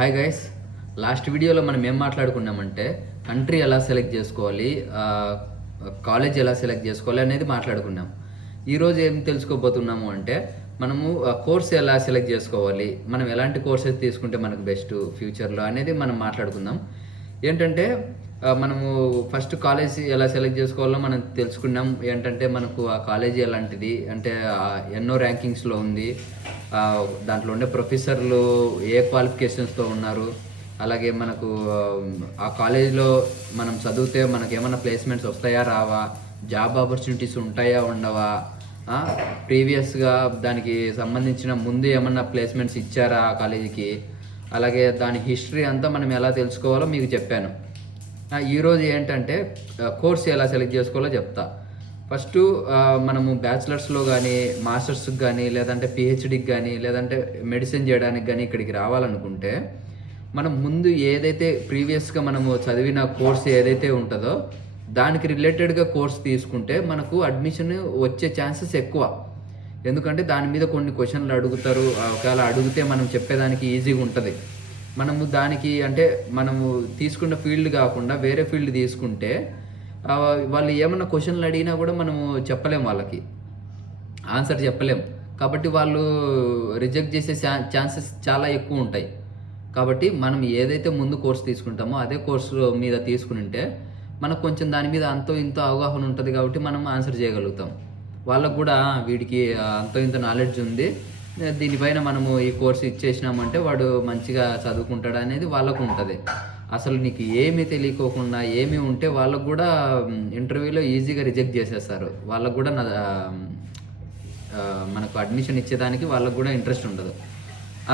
Hi guys, last వీడియోలో మనం ఏం మాట్లాడుకున్నామంటే కంట్రీ ఎలా సెలెక్ట్ చేసుకోవాలి, కాలేజ్ ఎలా సెలెక్ట్ చేసుకోవాలి అనేది మాట్లాడుకున్నాం. ఈరోజు ఏం తెలుసుకోబోతున్నాము అంటే మనము కోర్స్ ఎలా సెలెక్ట్ చేసుకోవాలి, మనం ఎలాంటి కోర్సెస్ తీసుకుంటే మనకు బెస్ట్ ఫ్యూచర్లో అనేది మనం మాట్లాడుకుందాం. ఏంటంటే మనము ఫస్ట్ కాలేజ్ ఎలా సెలెక్ట్ చేసుకోవాలో మనం తెలుసుకున్నాం. ఏంటంటే మనకు ఆ కాలేజీ ఎలాంటిది అంటే ఎన్నో ర్యాంకింగ్స్లో ఉంది, దాంట్లో ఉండే ప్రొఫెసర్లు ఏ క్వాలిఫికేషన్స్తో ఉన్నారు, అలాగే మనకు ఆ కాలేజీలో మనం చదివితే మనకు ఏమైనా ప్లేస్మెంట్స్ వస్తాయా రావా, జాబ్ ఆపర్చునిటీస్ ఉంటాయా ఉండవా, ప్రీవియస్గా దానికి సంబంధించిన ముందు ఏమన్నా ప్లేస్మెంట్స్ ఇచ్చారా ఆ కాలేజీకి, అలాగే దాని హిస్టరీ అంతా మనం ఎలా తెలుసుకోవాలో మీకు చెప్పాను. ఈరోజు ఏంటంటే కోర్స్ ఎలా సెలెక్ట్ చేసుకోవాలో చెప్తా. ఫస్ట్ మనము బ్యాచిలర్స్లో కానీ మాస్టర్స్కి కానీ లేదంటే పిహెచ్డికి కానీ లేదంటే మెడిసిన్ చేయడానికి కానీ ఇక్కడికి రావాలనుకుంటే మనం ముందు ఏదైతే ప్రీవియస్గా మనము చదివిన కోర్స్ ఏదైతే ఉంటుందో దానికి రిలేటెడ్గా కోర్స్ తీసుకుంటే మనకు అడ్మిషన్ వచ్చే ఛాన్సెస్ ఎక్కువ. ఎందుకంటే దాని మీద కొన్ని క్వశ్చన్లు అడుగుతారు, ఒకవేళ అడిగితే మనం చెప్పేదానికి ఈజీగా ఉంటుంది. మనము దానికి అంటే మనము తీసుకున్న ఫీల్డ్ కాకుండా వేరే ఫీల్డ్ తీసుకుంటే వాళ్ళు ఏమన్నా క్వశ్చన్లు అడిగినా కూడా మనము చెప్పలేం, వాళ్ళకి ఆన్సర్ చెప్పలేం. కాబట్టి వాళ్ళు రిజెక్ట్ చేసే ఛాన్సెస్ చాలా ఎక్కువ ఉంటాయి. కాబట్టి మనం ఏదైతే ముందు కోర్స్ తీసుకుంటామో అదే కోర్సు మీద తీసుకుంటే మనకు కొంచెం దాని మీద అంతో ఇంతో అవగాహన ఉంటుంది. కాబట్టి మనం ఆన్సర్ చేయగలుగుతాం. వాళ్ళకు కూడా వీడికి అంతో ఇంత నాలెడ్జ్ ఉంది, దీనిపైన మనము ఈ కోర్సు ఇచ్చేసినామంటే వాడు మంచిగా చదువుకుంటాడు అనేది వాళ్ళకు ఉంటుంది. అసలు నీకు ఏమీ తెలియకోకుండా ఏమీ ఉంటే వాళ్ళకు కూడా ఇంటర్వ్యూలో ఈజీగా రిజెక్ట్ చేసేస్తారు. వాళ్ళకు కూడా మనకు అడ్మిషన్ ఇచ్చేదానికి వాళ్ళకు కూడా ఇంట్రెస్ట్ ఉండదు,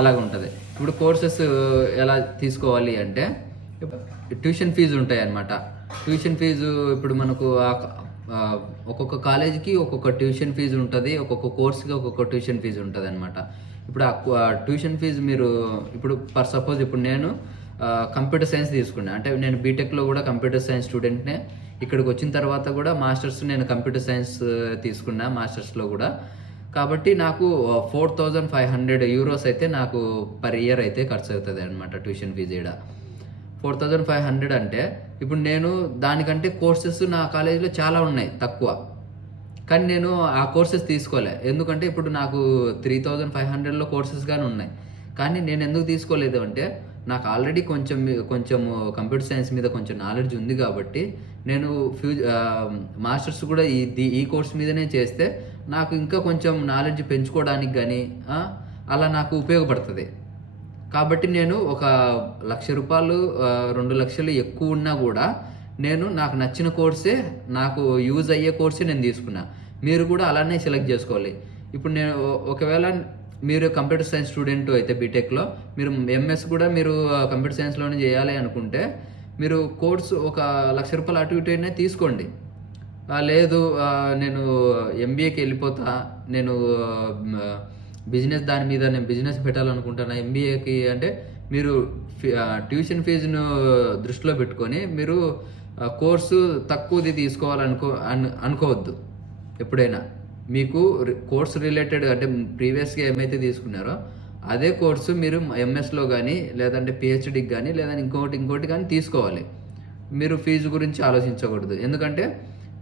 అలాగ ఉంటుంది. ఇప్పుడు కోర్సెస్ ఎలా తీసుకోవాలి అంటే ట్యూషన్ ఫీజు ఉంటాయి అన్నమాట. ట్యూషన్ ఫీజు ఇప్పుడు మనకు ఒక్కొక్క కాలేజీకి ఒక్కొక్క ట్యూషన్ ఫీజు ఉంటుంది, ఒక్కొక్క కోర్స్కి ఒక్కొక్క ట్యూషన్ ఫీజు ఉంటుంది అనమాట. ఇప్పుడు ఆ ట్యూషన్ ఫీజు మీరు ఇప్పుడు ఫర్ సపోజ్ ఇప్పుడు నేను కంప్యూటర్ సైన్స్ తీసుకున్నా అంటే నేను బీటెక్లో కూడా కంప్యూటర్ సైన్స్ స్టూడెంట్నే. ఇక్కడికి వచ్చిన తర్వాత కూడా మాస్టర్స్ నేను కంప్యూటర్ సైన్స్ తీసుకున్నా మాస్టర్స్లో కూడా. కాబట్టి నాకు 4,500 euros అయితే నాకు పర్ ఇయర్ అయితే ఖర్చు అవుతుంది అనమాట ట్యూషన్ ఫీజు. ఇక్కడ 4,500 అంటే ఇప్పుడు నేను దానికంటే కోర్సెస్ నా కాలేజీలో చాలా ఉన్నాయి తక్కువ, కానీ నేను ఆ కోర్సెస్ తీసుకోలే. ఎందుకంటే ఇప్పుడు నాకు 3,500లో కోర్సెస్ కానీ ఉన్నాయి, కానీ నేను ఎందుకు తీసుకోలేదు అంటే నాకు ఆల్రెడీ కొంచెం కంప్యూటర్ సైన్స్ మీద కొంచెం నాలెడ్జ్ ఉంది. కాబట్టి నేను మాస్టర్స్ కూడా ఈ కోర్స్ మీదనే చేస్తే నాకు ఇంకా కొంచెం నాలెడ్జ్ పెంచుకోవడానికి కానీ అలా నాకు ఉపయోగపడుతుంది. కాబట్టి నేను ఒక ₹1,00,000 2,00,000 ఎక్కువ ఉన్నా కూడా నాకు నచ్చిన కోర్సే, నాకు యూజ్ అయ్యే కోర్సే నేను తీసుకున్నా. మీరు కూడా అలానే సెలెక్ట్ చేసుకోవాలి. ఇప్పుడు నేను ఒకవేళ మీరు కంప్యూటర్ సైన్స్ స్టూడెంట్ అయితే బీటెక్లో మీరు ఎంఎస్ కూడా మీరు కంప్యూటర్ సైన్స్లోనే చేయాలి అనుకుంటే మీరు కోర్సు ఒక ₹1,00,000 అటు ఇటు అయినా తీసుకోండి. లేదు నేను ఎంబీఏకి వెళ్ళిపోతా, నేను బిజినెస్ దాని మీద నేను బిజినెస్ పెట్టాలనుకుంటున్నా ఎంబీఏకి అంటే మీరు ట్యూషన్ ఫీజును దృష్టిలో పెట్టుకొని మీరు కోర్సు తక్కువది అనుకోవద్దు. ఎప్పుడైనా మీకు కోర్సు రిలేటెడ్ అంటే ప్రీవియస్గా ఏమైతే తీసుకున్నారో అదే కోర్సు మీరు ఎంఎస్లో కానీ లేదంటే పిహెచ్డికి కానీ లేదంటే ఇంకోటి కానీ తీసుకోవాలి. మీరు ఫీజు గురించి ఆలోచించకూడదు. ఎందుకంటే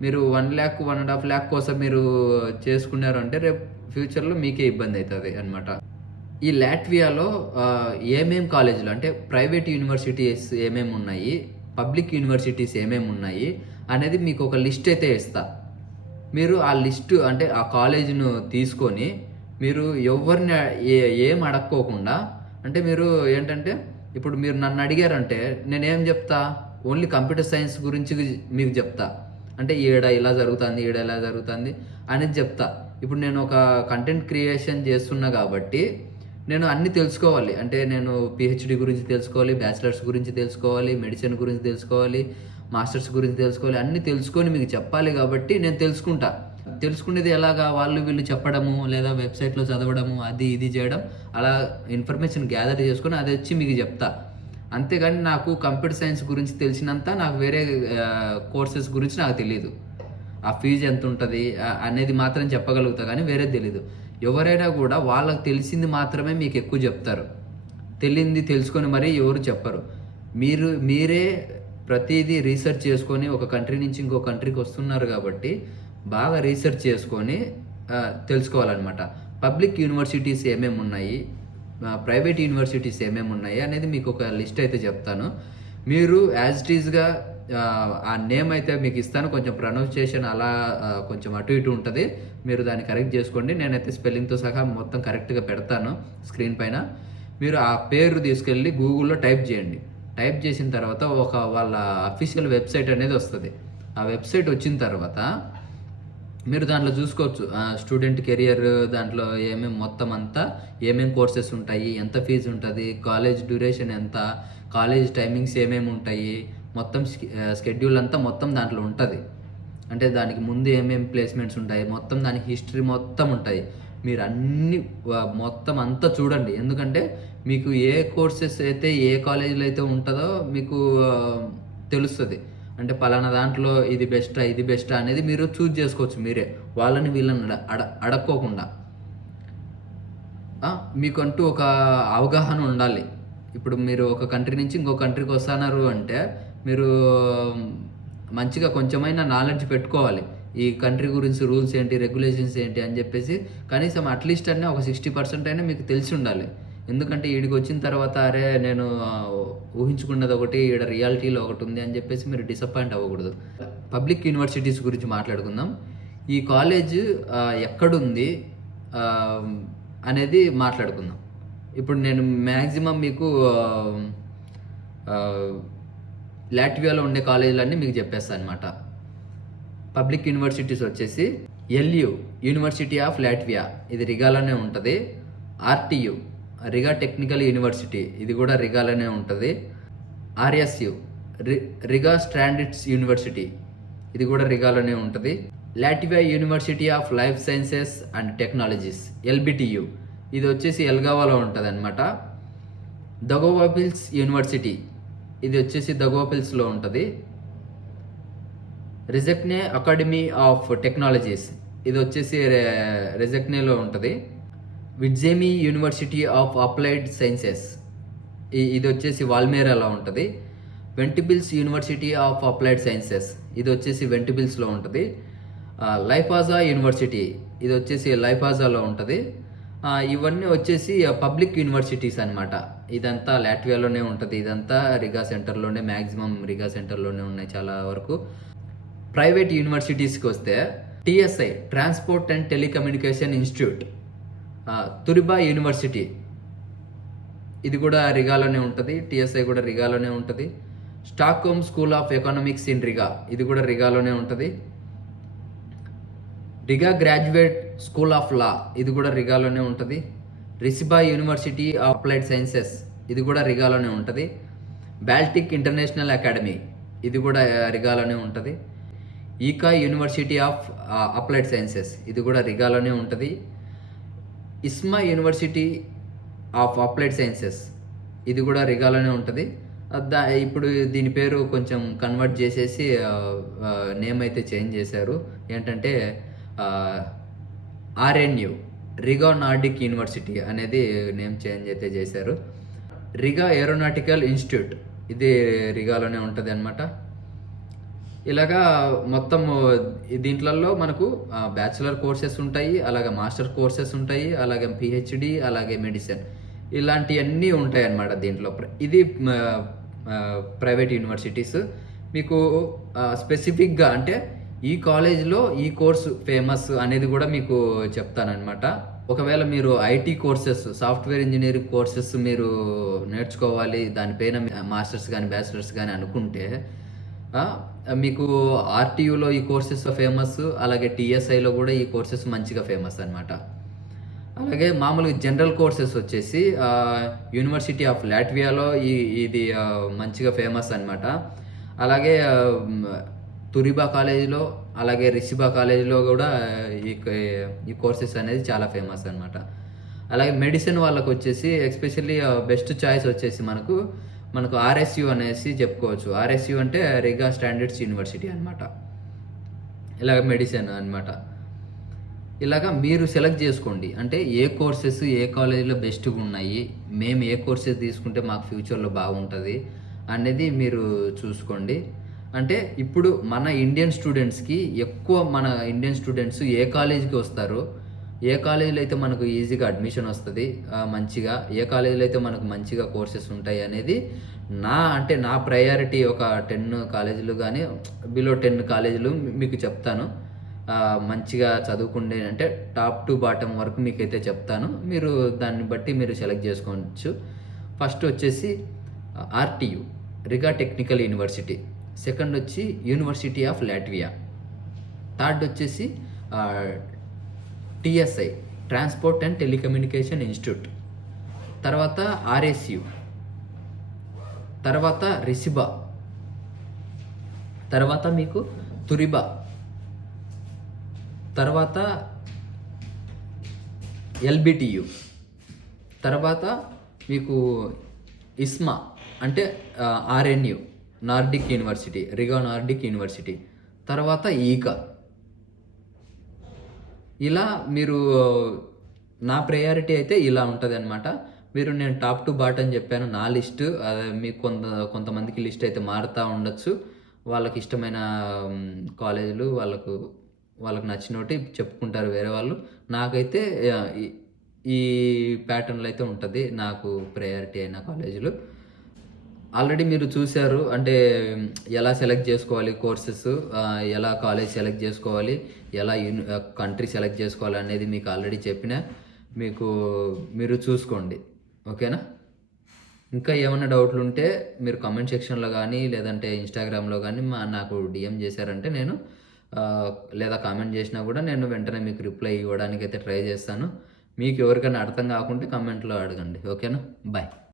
మీరు 1 lakh 1.5 lakh కోసం మీరు చేసుకున్నారు అంటే రేపు ఫ్యూచర్లో మీకే ఇబ్బంది అవుతుంది అనమాట. ఈ లాట్వియాలో ఏమేం కాలేజీలు అంటే ప్రైవేట్ యూనివర్సిటీస్ ఏమేమి ఉన్నాయి, పబ్లిక్ యూనివర్సిటీస్ ఏమేమి ఉన్నాయి అనేది మీకు ఒక లిస్ట్ అయితే ఇస్తా. మీరు ఆ లిస్టు అంటే ఆ కాలేజీను తీసుకొని మీరు ఎవరిని ఏం అడక్కోకుండా అంటే మీరు ఏంటంటే ఇప్పుడు మీరు నన్ను అడిగారంటే నేనేం చెప్తా, ఓన్లీ కంప్యూటర్ సైన్స్ గురించి మీకు చెప్తా. అంటే ఈడ ఇలా జరుగుతుంది, ఈడ ఇలా జరుగుతుంది అనేది చెప్తా. ఇప్పుడు నేను ఒక కంటెంట్ క్రియేషన్ చేస్తున్నా కాబట్టి నేను అన్నీ తెలుసుకోవాలి. అంటే నేను పిహెచ్డి గురించి తెలుసుకోవాలి, బ్యాచిలర్స్ గురించి తెలుసుకోవాలి, మెడిసిన్ గురించి తెలుసుకోవాలి, మాస్టర్స్ గురించి తెలుసుకోవాలి, అన్నీ తెలుసుకొని మీకు చెప్పాలి. కాబట్టి నేను తెలుసుకునేది ఎలాగా వాళ్ళు వీళ్ళు చెప్పడము లేదా వెబ్సైట్లో చదవడము అది ఇది చేయడం, అలా ఇన్ఫర్మేషన్ గ్యాదర్ చేసుకొని అది వచ్చి మీకు చెప్తా. అంతేగాని నాకు కంప్యూటర్ సైన్స్ గురించి తెలిసినంత నాకు వేరే కోర్సెస్ గురించి నాకు తెలియదు. ఆ ఫీజు ఎంత ఉంటుంది అనేది మాత్రం చెప్పగలుగుతా, కానీ వేరేది తెలీదు. ఎవరైనా కూడా వాళ్ళకి తెలిసింది మాత్రమే మీకు ఎక్కువ చెప్తారు. తెలియంది తెలుసుకొని మరీ ఎవరు చెప్పరు. మీరే ప్రతిదీ రీసెర్చ్ చేసుకొని ఒక కంట్రీ నుంచి ఇంకో కంట్రీకి వస్తున్నారు కాబట్టి బాగా రీసెర్చ్ చేసుకొని తెలుసుకోవాలన్నమాట. పబ్లిక్ యూనివర్సిటీస్ ఏమేమి ఉన్నాయి, ప్రైవేట్ యూనివర్సిటీస్ ఏమేమి ఉన్నాయి అనేది మీకు ఒక లిస్ట్ అయితే చెప్తాను. మీరు యాజ్ ఇట్ ఈజ్గా ఆ నేమ్ అయితే మీకు ఇస్తాను. కొంచెం ప్రొనౌన్సియేషన్ అలా కొంచెం అటు ఇటు ఉంటుంది, మీరు దాన్ని కరెక్ట్ చేసుకోండి. నేనైతే స్పెల్లింగ్తో సహా మొత్తం కరెక్ట్గా పెడతాను స్క్రీన్ పైన. మీరు ఆ పేరు తీసుకెళ్ళి గూగుల్లో టైప్ చేయండి. టైప్ చేసిన తర్వాత వాళ్ళ అఫీషియల్ వెబ్సైట్ అనేది వస్తుంది. ఆ వెబ్సైట్ వచ్చిన తర్వాత మీరు దాంట్లో చూసుకోవచ్చు స్టూడెంట్ కెరియర్, దాంట్లో మొత్తం అంతా ఏమేమి కోర్సెస్ ఉంటాయి, ఎంత ఫీజు ఉంటుంది, కాలేజ్ డ్యూరేషన్ ఎంత, కాలేజ్ టైమింగ్స్ ఏమేమి ఉంటాయి, మొత్తం స్కెడ్యూల్ అంతా మొత్తం దాంట్లో ఉంటుంది. అంటే దానికి ముందు ఏమేమి ప్లేస్మెంట్స్ ఉంటాయి, మొత్తం దాని హిస్టరీ మొత్తం ఉంటాయి. మీరు అన్ని మొత్తం అంతా చూడండి. ఎందుకంటే మీకు ఏ కోర్సెస్ అయితే ఏ కాలేజీలో అయితే ఉంటుందో మీకు తెలుస్తుంది. అంటే పలానా దాంట్లో ఇది బెస్టా అనేది మీరు చూజ్ చేసుకోవచ్చు మీరే, వాళ్ళని వీళ్ళని అడక్కోకుండా. మీకంటూ ఒక అవగాహన ఉండాలి. ఇప్పుడు మీరు ఒక కంట్రీ నుంచి ఇంకో కంట్రీకి వస్తున్నారు అంటే మీరు మంచిగా కొంచెమైనా నాలెడ్జ్ పెట్టుకోవాలి. ఈ కంట్రీ గురించి రూల్స్ ఏంటి, రెగ్యులేషన్స్ ఏంటి అని చెప్పేసి కనీసం అట్లీస్ట్ అన్నీ ఒక 60% అయినా మీకు తెలిసి ఉండాలి. ఎందుకంటే వీడికి వచ్చిన తర్వాత అరే నేను ఊహించుకున్నది ఒకటి, ఈడ రియాలిటీలో ఒకటి ఉంది అని చెప్పేసి మీరు డిసప్పాయింట్ అవ్వకూడదు. పబ్లిక్ యూనివర్సిటీస్ గురించి మాట్లాడుకుందాం. ఈ కాలేజ్ ఎక్కడుంది అనేది మాట్లాడుకుందాం. ఇప్పుడు నేను మ్యాక్సిమం మీకు లాట్వియాలో ఉండే కాలేజీలన్నీ మీకు చెప్పేస్తాను అనమాట. పబ్లిక్ యూనివర్సిటీస్ వచ్చేసి ఎల్యు యూనివర్సిటీ ఆఫ్ లాట్వియా, ఇది రిగాలోనే ఉంటుంది. ఆర్టీయు రిగా టెక్నికల్ యూనివర్సిటీ, ఇది కూడా రిగాలోనే ఉంటుంది. ఆర్ఎస్యు రిగా స్ట్రాండిట్స్ యూనివర్సిటీ, ఇది కూడా రిగాలోనే ఉంటుంది. Latvia university of life sciences and technologies LBTU, ఇది వచ్చేసి ఎల్గావాలో ఉంటుంది అనమాట. దగోవాపిల్స్ యూనివర్సిటీ, ఇది వచ్చేసి దగోవాపిల్స్లో ఉంటుంది. రిజెక్నే అకాడమీ ఆఫ్ టెక్నాలజీస్, ఇది వచ్చేసి రిజెక్నేలో ఉంటుంది. విడ్జేమి యూనివర్సిటీ ఆఫ్ అప్లైడ్ సైన్సెస్, ఇది వచ్చేసి వాల్మేరాలో ఉంటుంది. వెంటిబిల్స్ యూనివర్సిటీ ఆఫ్ అప్లైడ్ సైన్సెస్, ఇది వచ్చేసి వెంటిబిల్స్లో ఉంటుంది. లైఫాజా యూనివర్సిటీ, ఇది వచ్చేసి లైఫాజాలో ఉంటుంది. ఇవన్నీ వచ్చేసి పబ్లిక్ యూనివర్సిటీస్ అనమాట. ఇదంతా లాట్వియాలోనే ఉంటుంది. ఇదంతా రిగా సెంటర్లోనే, మ్యాక్సిమం రిగా సెంటర్లోనే ఉన్నాయి చాలా వరకు. ప్రైవేట్ యూనివర్సిటీస్కి వస్తే TSI transport and telecommunication institute, Turiba university, ఇది కూడా రిగాలోనే ఉంటుంది. టిఎస్ఐ కూడా రిగాలోనే ఉంటుంది. Stockholm school of economics in Riga, ఇది కూడా రిగాలోనే ఉంటుంది. Riga graduate school of law, ఇది కూడా రిగాలోనే ఉంటుంది. RISEBA university of applied sciences, ఇది కూడా రిగాలోనే ఉంటుంది. బాల్టిక్ ఇంటర్నేషనల్ అకాడమీ, ఇది కూడా రిగాలోనే ఉంటుంది. ఈకా యూనివర్సిటీ ఆఫ్ అప్లైడ్ సైన్సెస్, ఇది కూడా రిగాలోనే ఉంటుంది. ఇస్మా యూనివర్సిటీ ఆఫ్ అప్లైడ్ సైన్సెస్, ఇది కూడా రిగాలోనే ఉంటుంది. ఇప్పుడు దీని పేరు కొంచెం కన్వర్ట్ చేసేసి నేమ్ అయితే చేంజ్ చేశారు. ఏంటంటే ఆర్ఎన్యు రిగా నార్డిక్ యూనివర్సిటీ అనేది నేమ్ చేంజ్ అయితే చేశారు. రిగా ఏరోనాటికల్ ఇన్స్టిట్యూట్, ఇది రిగాలోనే ఉంటుంది అనమాట. ఇలాగా మొత్తం దీంట్లలో మనకు బ్యాచిలర్ కోర్సెస్ ఉంటాయి, అలాగే మాస్టర్ కోర్సెస్ ఉంటాయి, అలాగే పిహెచ్డి, అలాగే మెడిసిన్, ఇలాంటివన్నీ ఉంటాయి అన్నమాట దీంట్లో. ఇది ప్రైవేట్ యూనివర్సిటీస్. మీకు స్పెసిఫిక్గా అంటే ఈ కాలేజ్లో ఈ కోర్సు ఫేమస్ అనేది కూడా మీకు చెప్తానమాట. ఒకవేళ మీరు IT courses, software engineering courses మీరు నేర్చుకోవాలి, దానిపైన మాస్టర్స్ కానీ బ్యాచిలర్స్ కానీ అనుకుంటే మీకు ఆర్టీయూలో ఈ కోర్సెస్ ఫేమస్, అలాగే టీఎస్ఐలో కూడా ఈ కోర్సెస్ మంచిగా ఫేమస్ అనమాట. అలాగే మామూలుగా జనరల్ కోర్సెస్ వచ్చేసి యూనివర్సిటీ ఆఫ్ లాట్వియాలో ఇది మంచిగా ఫేమస్ అనమాట. అలాగే తురిబా కాలేజీలో, అలాగే రిసిబా కాలేజీలో కూడా ఈ కోర్సెస్ అనేది చాలా ఫేమస్ అనమాట. అలాగే మెడిసిన్ వాళ్ళకు వచ్చేసి ఎస్పెషల్లీ బెస్ట్ చాయిస్ వచ్చేసి మనకు ఆర్ఎస్యు అనేసి చెప్పుకోవచ్చు. ఆర్ఎస్యు అంటే రిగా స్టాండర్డ్స్ యూనివర్సిటీ అనమాట. ఇలాగ మెడిసిన్ అనమాట. ఇలాగా మీరు సెలెక్ట్ చేసుకోండి. అంటే ఏ కోర్సెస్ ఏ కాలేజీలో బెస్ట్‌గా ఉన్నాయి, మేము ఏ కోర్సెస్ తీసుకుంటే మాకు ఫ్యూచర్‌లో బాగుంటది అనేది మీరు చూసుకోండి. అంటే ఇప్పుడు మన ఇండియన్ స్టూడెంట్స్‌కి ఎక్కువ మన ఇండియన్ స్టూడెంట్స్ ఏ కాలేజీకి వస్తారో, ఏ కాలేజీలో అయితే మనకు ఈజీగా అడ్మిషన్ వస్తది మంచిగా, ఏ కాలేజీలో అయితే మనకు మంచిగా కోర్సెస్ ఉంటాయి అనేది నా ప్రయారిటీ ఒక 10 కాలేజీలు గానీ, బిలో 10 కాలేజీలు మీకు చెప్తాను. మంచిగా చదువుకుండే అంటే టాప్ టు బాటమ్ వరకు మీకైతే చెప్తాను. మీరు దాన్ని బట్టి మీరు సెలెక్ట్ చేసుకోవచ్చు. ఫస్ట్ వచ్చేసి ఆర్‌టియు, రిగా టెక్నికల్ యూనివర్సిటీ. సెకండ్ వచ్చి యూనివర్సిటీ ఆఫ్ లాట్వియా. థర్డ్ వచ్చేసి ఆహ్, TSI, transport and telecommunication institute. తర్వాత ఆర్‌ఎస్‌యు, తర్వాత రిసిబా, తర్వాత మీకు తురిబా, తర్వాత ఎల్‌బిటియు, తర్వాత మీకు ఇస్మా అంటే RNU, Nordic university, రిగా Nordic university. తర్వాత ఈకా. ఇలా మీరు నా ప్రయారిటీ అయితే ఇలా ఉంటదనమాట. నేను టాప్ టు బాటమ్ చెప్పాను. నా లిస్టు మీకు కొంతమందికి లిస్ట్ అయితే మారుతా ఉండొచ్చు. వాళ్ళకిష్టమైన కాలేజీలు వాళ్ళకి నచ్చినోటి చెప్పుకుంటారు వేరే వాళ్ళు. నాకైతే ఆహ్, ఈ ఈ ప్యాటర్న్‌లో అయితే ఉంటది నాకు ప్రయారిటీ అయిన కాలేజీలు. ఆల్రెడీ మీరు చూసారు. అంటే ఎలా సెలెక్ట్ జేసుకోవాలి కోర్సెస్, ఎలా కాలేజ్ సెలెక్ట్ జేసుకోవాలి, ఎలా కంట్రీ సెలెక్ట్ జేసుకోవాలి అనేది మీకు ఆల్రెడీ చెప్పినా. మీకు మీరు చూసుకోండి. ఓకేనా? ఇంకా ఏమన్నా డౌట్లుంటే మీరు కామెంట్ సెక్షన్‌లో గానీ, లేదంటే ఇన్‌స్టాగ్రామ్‌లో గానీ నాకు డీఎం జేశారంటే నేను లేదా కామెంట్ జేసినా గూడా నేను వెంటనే మీకు రిప్లై ఇవ్వడానికైతే ట్రై జేస్తాను. మీకు ఎవరికైనా అర్థం గాకుంటే కామెంట్‌లో అడగండి. ఓకేనా? బాయ్.